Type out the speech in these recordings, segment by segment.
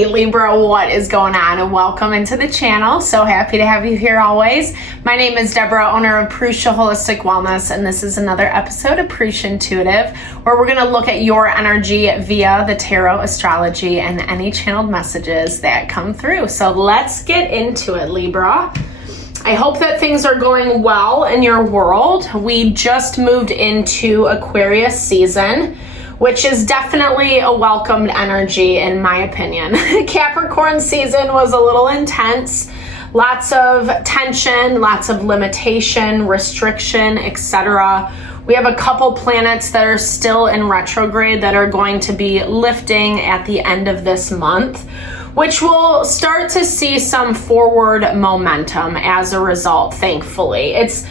Hey Libra, what is going on? And welcome into the channel. So happy to have you here always. My name is Deborah, owner of Purusha Holistic Wellness, and this is another episode of Purusha Intuitive, where we're going to look at your energy via the tarot, astrology, and any channeled messages that come through. So let's get into it, Libra. I hope that things are going well in your world. We just moved into Aquarius season, which is definitely a welcomed energy in my opinion. Capricorn season was a little intense. Lots of tension, lots of limitation, restriction, etc. We have a couple planets that are still in retrograde that are going to be lifting at the end of this month, which will start to see some forward momentum as a result, thankfully. It's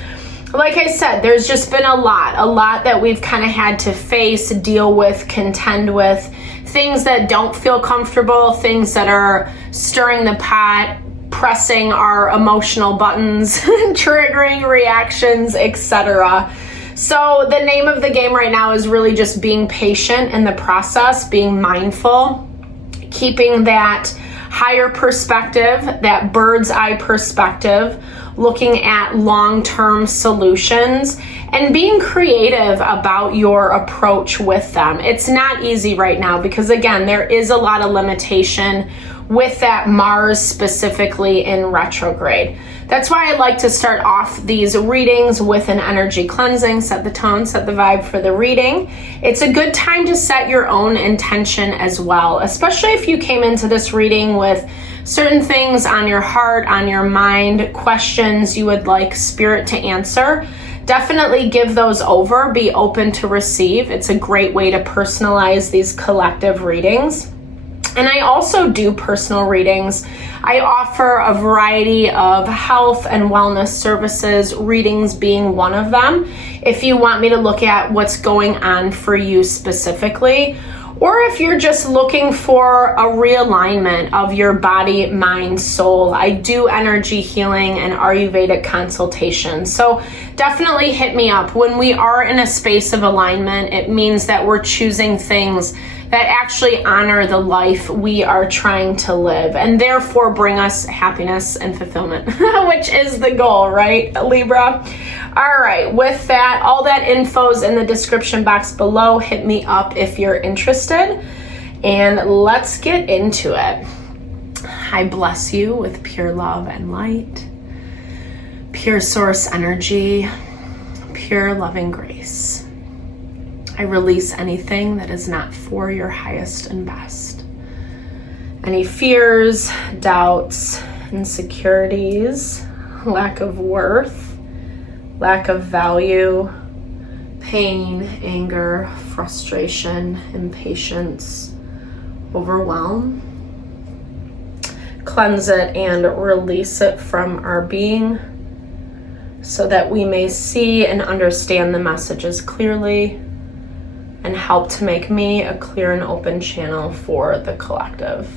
like I said, there's just been a lot that we've kind of had to face, deal with, contend with, things that don't feel comfortable, things that are stirring the pot, pressing our emotional buttons, triggering reactions, etc. So the name of the game right now is really just being patient in the process, being mindful, keeping that higher perspective, that bird's eye perspective, looking at long-term solutions and being creative about your approach with them. It's not easy right now because again, there is a lot of limitation with that Mars specifically in retrograde. That's why I like to start off these readings with an energy cleansing, set the tone, set the vibe for the reading. It's a good time to set your own intention as well, especially if you came into this reading with certain things on your heart, on your mind, questions you would like spirit to answer. Definitely give those over, be open to receive. It's a great way to personalize these collective readings. And I also do personal readings. I offer a variety of health and wellness services, readings being one of them. If you want me to look at what's going on for you specifically, or if you're just looking for a realignment of your body, mind, soul, I do energy healing and Ayurvedic consultations. So definitely hit me up. When we are in a space of alignment, it means that we're choosing things that actually honor the life we are trying to live and therefore bring us happiness and fulfillment, which is the goal, right, Libra? All right, with that, all that info's in the description box below. Hit me up if you're interested, and let's get into it. I bless you with pure love and light, pure source energy, pure loving grace. I release anything that is not for your highest and best. Any fears, doubts, insecurities, lack of worth, lack of value, pain, anger, frustration, impatience, overwhelm. Cleanse it and release it from our being so that we may see and understand the messages clearly and help to make me a clear and open channel for the collective.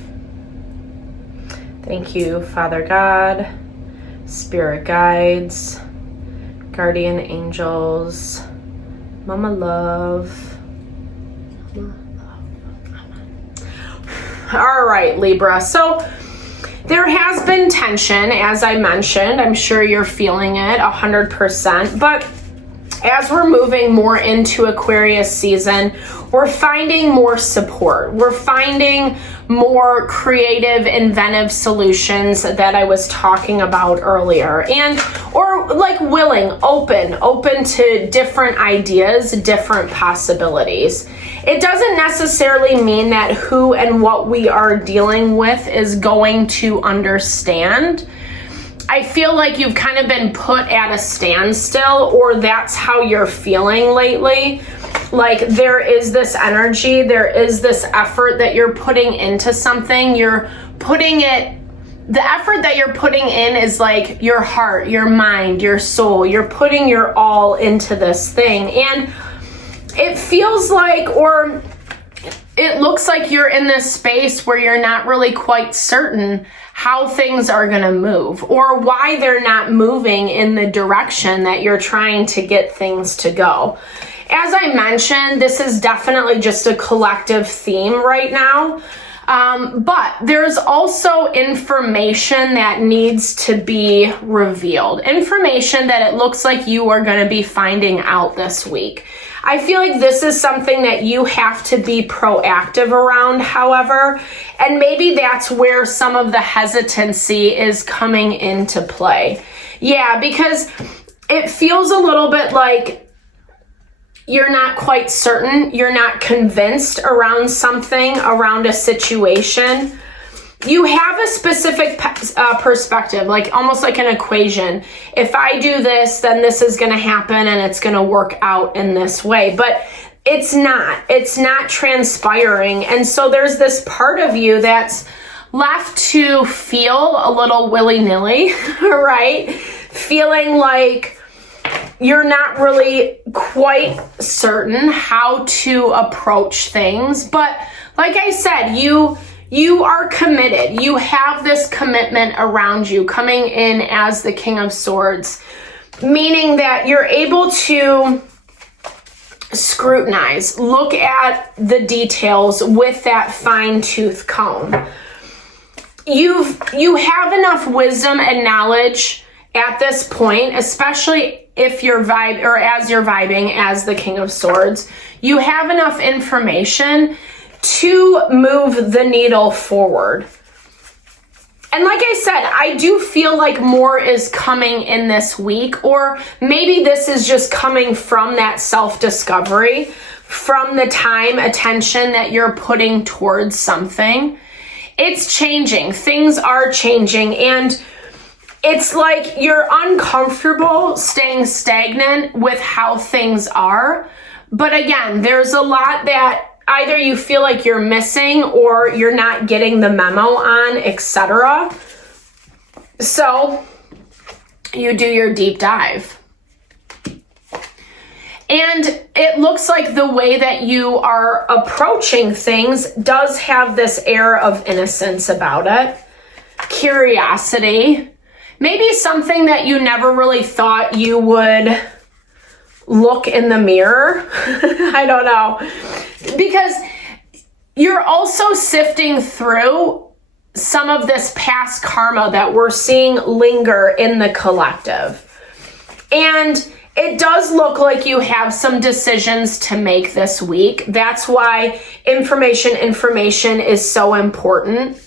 Thank you, Father God, Spirit Guides, Guardian Angels, Mama Love. All right, Libra. So there has been tension, as I mentioned. I'm sure you're feeling it 100%, but as we're moving more into Aquarius season, we're finding more support. We're finding more creative, inventive solutions that I was talking about earlier. Or like willing, open to different ideas, different possibilities. It doesn't necessarily mean that who and what we are dealing with is going to understand. I feel like you've kind of been put at a standstill, or that's how you're feeling lately. Like there is this energy, there is this effort that you're putting into something. You're putting it, the effort that you're putting in is like your heart, your mind, your soul. You're putting your all into this thing. And it feels like, or it looks like you're in this space where you're not really quite certain how things are going to move or why they're not moving in the direction that you're trying to get things to go. As I mentioned, this is definitely just a collective theme right now. But there's also information that needs to be revealed. Information that it looks like you are going to be finding out this week. I feel like this is something that you have to be proactive around, however, and maybe that's where some of the hesitancy is coming into play. Yeah, because it feels a little bit like you're not quite certain, you're not convinced around something, around a situation. You have a specific perspective, like almost like an equation. If I do this, then this is going to happen and it's going to work out in this way. But it's not transpiring. And so there's this part of you that's left to feel a little willy-nilly, right? Feeling like you're not really quite certain how to approach things. But like I said, you are committed. You have this commitment around you coming in as the King of Swords, meaning that you're able to scrutinize, look at the details with that fine-tooth comb. You have enough wisdom and knowledge at this point, especially if you're as you're vibing as the King of Swords. You have enough information to move the needle forward. And like I said, I do feel like more is coming in this week, or maybe this is just coming from that self-discovery, from the time, attention that you're putting towards something. It's changing. Things are changing, and it's like you're uncomfortable staying stagnant with how things are. But again, there's a lot that either you feel like you're missing or you're not getting the memo on, etc. So you do your deep dive. And it looks like the way that you are approaching things does have this air of innocence about it. Curiosity. Maybe something that you never really thought you would look in the mirror. I don't know. Because you're also sifting through some of this past karma that we're seeing linger in the collective. And it does look like you have some decisions to make this week. That's why information is so important.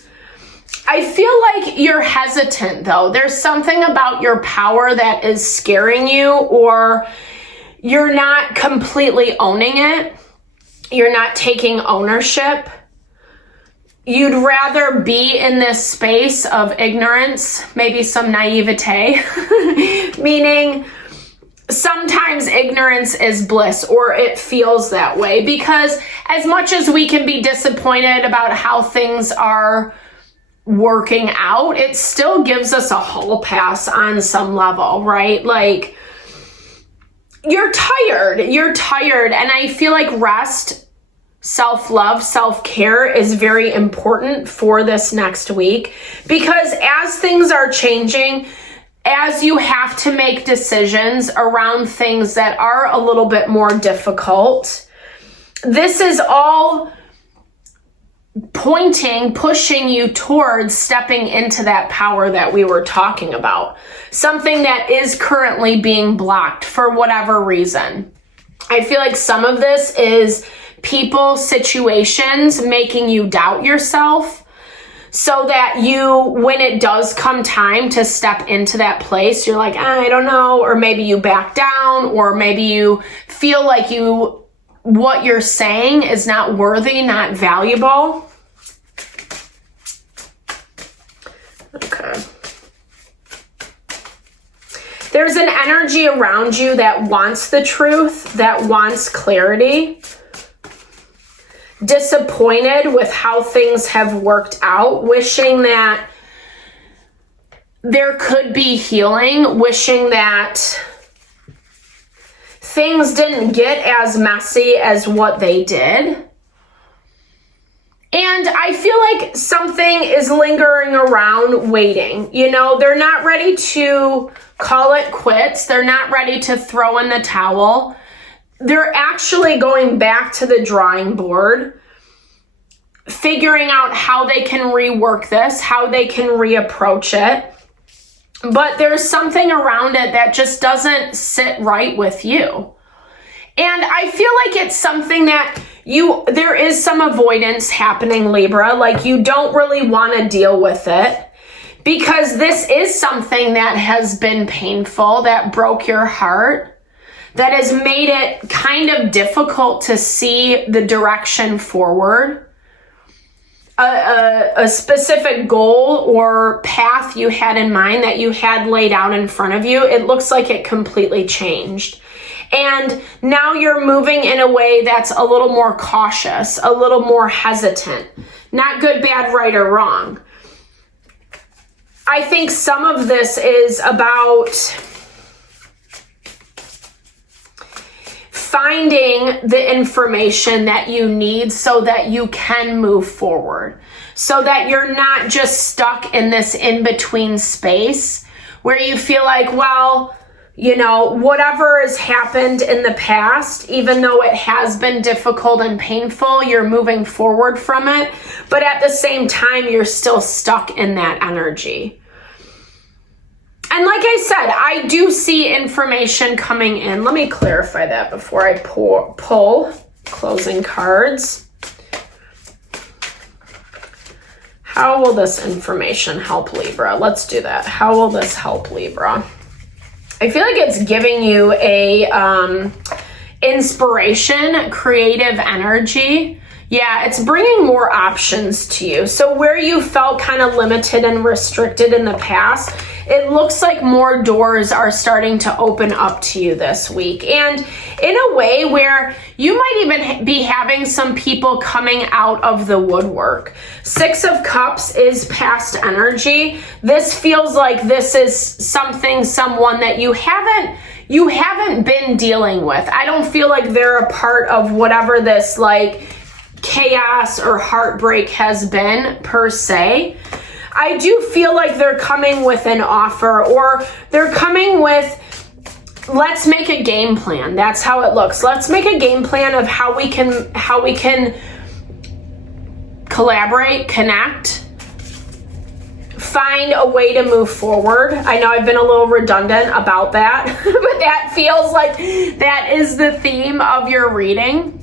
I feel like you're hesitant, though. There's something about your power that is scaring you, or you're not completely owning it. You're not taking ownership. You'd rather be in this space of ignorance, maybe some naivete, meaning sometimes ignorance is bliss, or it feels that way, because as much as we can be disappointed about how things are working out, it still gives us a hall pass on some level, right? Like, you're tired, and I feel like rest, self-love, self-care is very important for this next week, because as things are changing, as you have to make decisions around things that are a little bit more difficult, this is all pushing you towards stepping into that power that we were talking about. Something that is currently being blocked for whatever reason. I feel like some of this is people, situations making you doubt yourself, so that when it does come time to step into that place, you're like, I don't know, or maybe you back down, or maybe you feel like what you're saying is not worthy, not valuable. Okay. There's an energy around you that wants the truth, that wants clarity. Disappointed with how things have worked out, wishing that there could be healing, wishing that things didn't get as messy as what they did. And I feel like something is lingering around waiting. They're not ready to call it quits. They're not ready to throw in the towel. They're actually going back to the drawing board. figuring out how they can rework this, how they can reapproach it. But there's something around it that just doesn't sit right with you. And I feel like it's something that there is some avoidance happening, Libra. Like, you don't really want to deal with it because this is something that has been painful, that broke your heart, that has made it kind of difficult to see the direction forward. A specific goal or path you had in mind that you had laid out in front of you, it looks like it completely changed. And now you're moving in a way that's a little more cautious, a little more hesitant. Not good, bad, right, or wrong. I think some of this is about finding the information that you need so that you can move forward, so that you're not just stuck in this in-between space where you feel like, well, you know, whatever has happened in the past, even though it has been difficult and painful, you're moving forward from it. But at the same time, you're still stuck in that energy. And like I said, I do see information coming in. Let me clarify that before I pull closing cards. How will this information help Libra? Let's do that. How will this help Libra? I feel like it's giving you a inspiration, creative energy. Yeah, it's bringing more options to you. So where you felt kind of limited and restricted in the past, it looks like more doors are starting to open up to you this week. And in a way where you might even be having some people coming out of the woodwork. 6 of Cups is past energy. This feels like this is someone that you haven't been dealing with. I don't feel like they're a part of whatever this like chaos or heartbreak has been per se. I do feel like they're coming with an offer, or they're coming with, let's make a game plan. That's how it looks. Let's make a game plan of how we can collaborate, connect, find a way to move forward. I know I've been a little redundant about that, but that feels like that is the theme of your reading.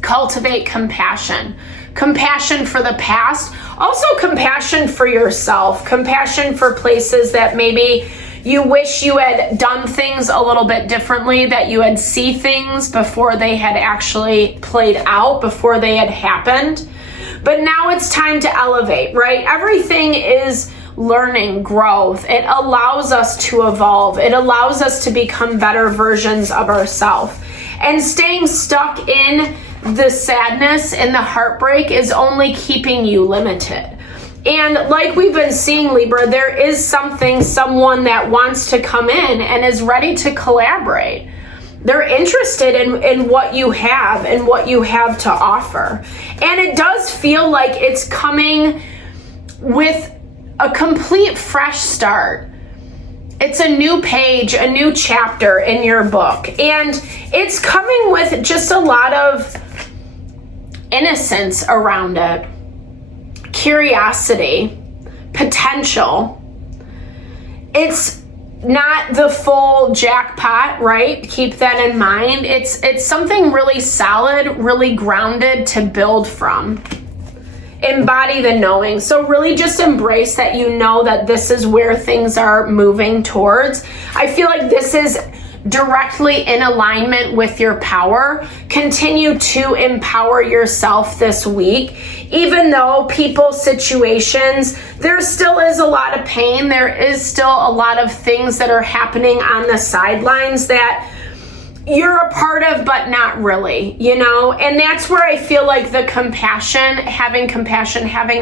Cultivate compassion. Compassion for the past, also compassion for yourself, compassion for places that maybe you wish you had done things a little bit differently, that you had seen things before they had actually played out, before they had happened. But now it's time to elevate, right? Everything is learning, growth. It allows us to evolve. It allows us to become better versions of ourselves. And staying stuck in the sadness and the heartbreak is only keeping you limited. And like we've been seeing, Libra, there is someone that wants to come in and is ready to collaborate. They're interested in what you have and what you have to offer. And it does feel like it's coming with a complete fresh start. It's a new page, a new chapter in your book. And it's coming with just a lot of innocence around it, curiosity, potential. It's not the full jackpot, right? Keep that in mind. It's something really solid, really grounded to build from. Embody the knowing. So really just embrace that you know that this is where things are moving towards. I feel like this is directly in alignment with your power. Continue to empower yourself this week. Even though people, situations, there still is a lot of pain. There is still a lot of things that are happening on the sidelines that you're a part of, but not really, you know? And that's where I feel like the compassion, having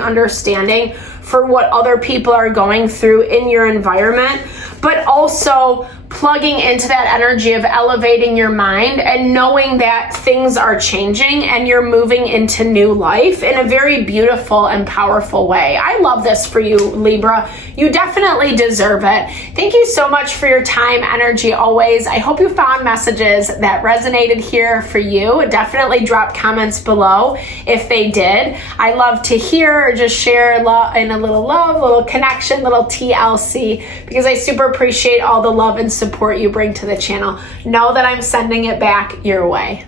understanding for what other people are going through in your environment, but also plugging into that energy of elevating your mind and knowing that things are changing and you're moving into new life in a very beautiful and powerful way. I love this for you, Libra. You definitely deserve it. Thank you so much for your time, energy, always. I hope you found messages that resonated here for you. Definitely drop comments below if they did. I love to hear or just share in a little love, little connection, little TLC, because I super appreciate all the love and support you bring to the channel. Know that I'm sending it back your way.